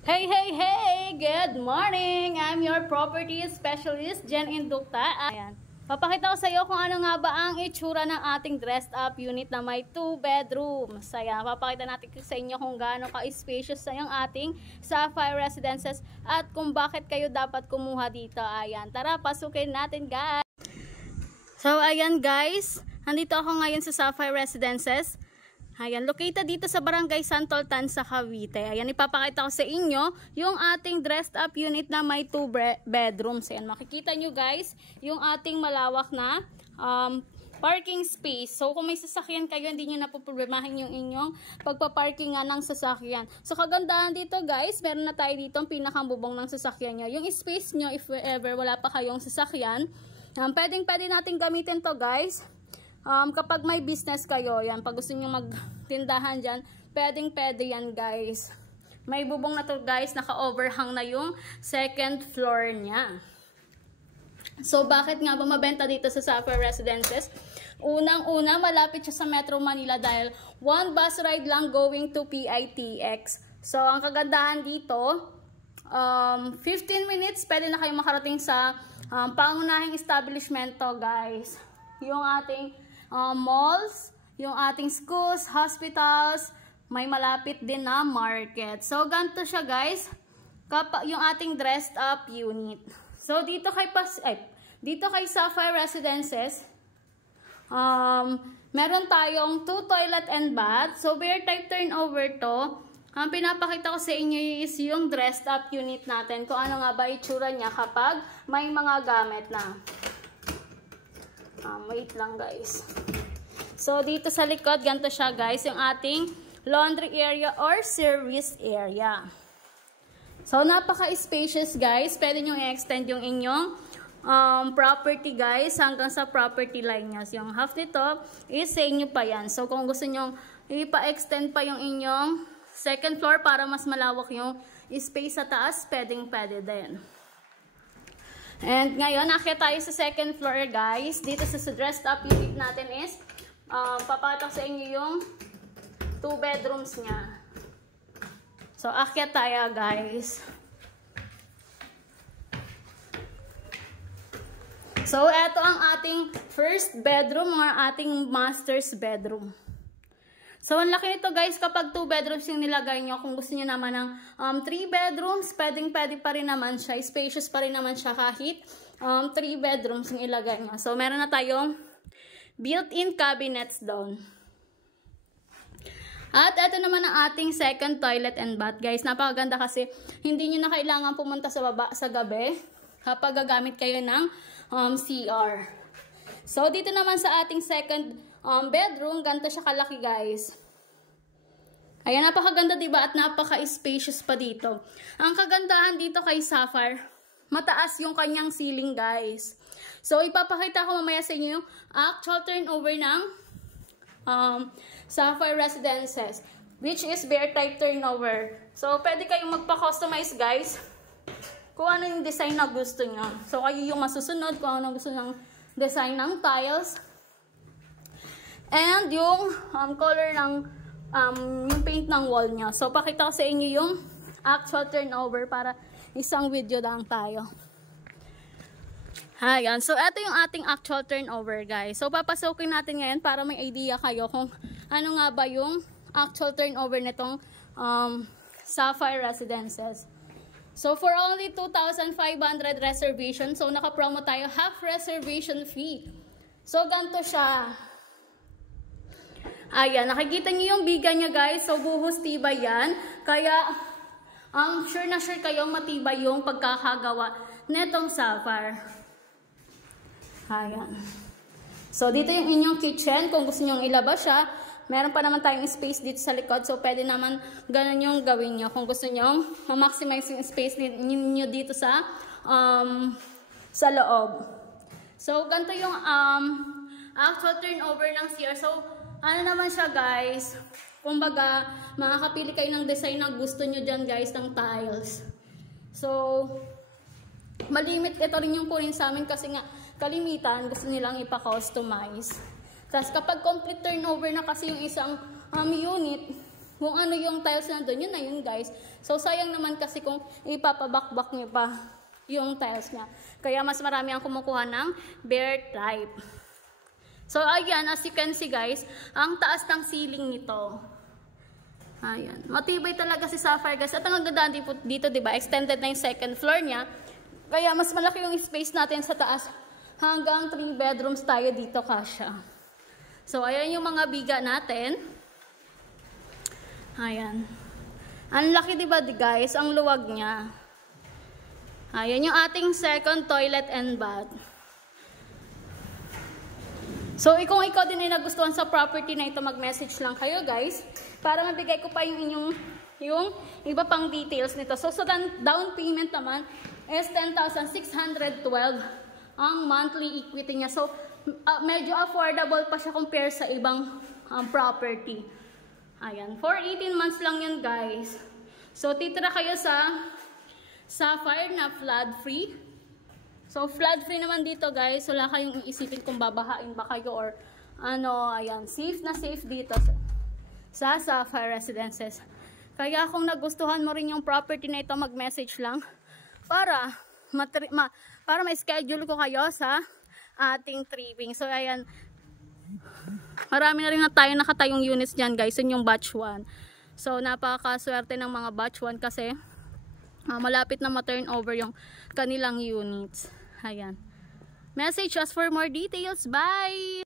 Hey, hey, hey! Good morning! I'm your property specialist, Jen Indukta. Ayan. Papakita ko sa iyo kung ano nga ba ang itsura ng ating dressed up unit na may 2 bedrooms. Ayan, papakita natin sa inyo kung gaano ka-spacious sa yung ating Sapphire Residences at kung bakit kayo dapat kumuha dito. Ayan, tara, pasukin natin guys! So, ayan guys, nandito ako ngayon sa Sapphire Residences. Ayan, located dito sa Barangay Santoltan sa Cavite. Ayan, ipapakita ko sa inyo yung ating dressed up unit na may 2 bedrooms. Ayan, makikita nyo guys, yung ating malawak na parking space. So, kung may sasakyan kayo, hindi nyo napoproblemahin yung inyong pagpaparking nga ng sasakyan. So, kagandahan dito guys, meron na tayo dito ang pinakambubong ng sasakyan nyo. Yung space nyo, if ever wala pa kayong sasakyan, pwedeng-pwede natin gamitin to guys. Kapag may business kayo, yan, pag gusto nyo magtindahan dyan, pwedeng-pwede yan guys. May bubong na to guys, naka-overhang na yung second floor niya. So, bakit nga ba mabenta dito sa Sapphire Residences? Unang-una, malapit siya sa Metro Manila dahil 1 bus ride lang going to PITX. So, ang kagandahan dito, 15 minutes, pwede na kayo makarating sa pangunahing establishment to guys. Yung ating malls, yung ating schools, hospitals, may malapit din na market. So, ganito siya guys, yung ating dressed up unit. So, dito kay Sapphire Residences, meron tayong 2 toilet and bath. So, bare type turnover to. Ang pinapakita ko sa inyo is yung dressed up unit natin, kung ano nga ba itsura niya kapag may mga gamit na. Wait lang guys. So, dito sa likod, ganito siya guys, yung ating laundry area or service area. So, napaka-spacious guys. Pwede nyo i-extend yung inyong property guys hanggang sa property line nyo. Yung half nito is sa inyo pa yan. So, kung gusto nyo ipa-extend pa yung inyong second floor para mas malawak yung space sa taas, pwedeng-pwede din. And ngayon, akyat tayo sa second floor guys. Dito sa dressed up unit natin is, papakita ko sa inyo yung 2 bedrooms niya. So, akyat tayo guys. So, eto ang ating first bedroom or ating master's bedroom. So, ang laki nito guys kapag 2 bedrooms yung nilagay nyo. Kung gusto nyo naman ng 3 bedrooms, pwedeng-pwede pa rin naman siya. Spacious pa rin naman siya kahit 3 bedrooms yung ilagay nyo. So, meron na tayong built-in cabinets down. At ito naman ang ating second toilet and bath guys. Napakaganda kasi hindi nyo na kailangan pumunta sa baba sa gabi kapag gagamit kayo ng CR. So, dito naman sa ating second bedroom, ganito siya kalaki guys. Ayan, napakaganda diba at napaka-spacious pa dito. Ang kagandahan dito kay Sapphire, mataas yung kanyang ceiling guys. So, ipapakita ko mamaya sa inyo yung actual turnover ng Sapphire Residences, which is bare type turnover. So, pwede kayong magpa-customize guys kung ano yung design na gusto nyo. So, kayo yung masusunod kung ano gusto ng design ng tiles. And yung color ng yung paint ng wall niya. So, pakita ko sa inyo yung actual turnover para isang video lang tayo. Ayan. So, ito yung ating actual turnover, guys. So, papasokin natin ngayon para may idea kayo kung ano nga ba yung actual turnover nitong Sapphire Residences. So, for only 2,500 reservation, so naka-promo tayo half reservation fee. So, ganito siya. Ayan, nakikita niyo yung biga niya guys. So, buhos tibay yan. Kaya, sure na sure kayong matibay yung pagkakagawa netong Sapphire. Ayan. So, dito yung inyong kitchen. Kung gusto nyo ilabas siya, meron pa naman tayong space dito sa likod. So, pwede naman ganun yung gawin nyo. Kung gusto nyo ma-maximize yung space niyo dito sa loob. So, ganito yung actual turnover ng CR. So, ano naman siya guys, kumbaga makakapili kayo ng design na gusto nyo dyan guys ng tiles. So, malimit ito rin yung kunin sa amin kasi nga kalimitan gusto nilang ipa-customize. Tapos kapag complete turnover na kasi yung isang unit, kung ano yung tiles na doon, yun na yun guys. So sayang naman kasi kung ipapabakbak nyo pa yung tiles niya. Kaya mas marami ang kumukuha ng bare type. So ayan, as you can see guys, ang taas ng ceiling nito. Ayan, matibay talaga si Sapphire guys. At ang ganda dito, diba, extended na yung second floor niya. Kaya mas malaki yung space natin sa taas. Hanggang 3 bedrooms tayo dito kasya. So ayan yung mga biga natin. Ayan. Ang laki diba guys, ang luwag niya. Ayan yung ating second toilet and bath. So kung ikaw din ay nagustuhan sa property na ito, mag-message lang kayo guys. Para mabigay ko pa yung iba pang details nito. So sa down payment naman is 10,612 ang monthly equity niya. So medyo affordable pa siya compare sa ibang property. Ayan, for 18 months lang yun guys. So titira kayo sa Sapphire na flood free. So flood free naman dito guys. Wala kayong iisipin kung babahain ba kayo or ano. Ayan, safe na safe dito sa Sapphire Residences. Kaya kung nagustuhan mo rin yung property na ito, mag-message lang para ma-schedule ko kayo sa ating tripping. So ayan, marami na rin na tayo nakatayong units dyan guys. Yun yung batch 1. So napakaswerte ng mga batch 1 kasi malapit na ma-turn over yung kanilang units. Ayan. Message us for more details. Bye!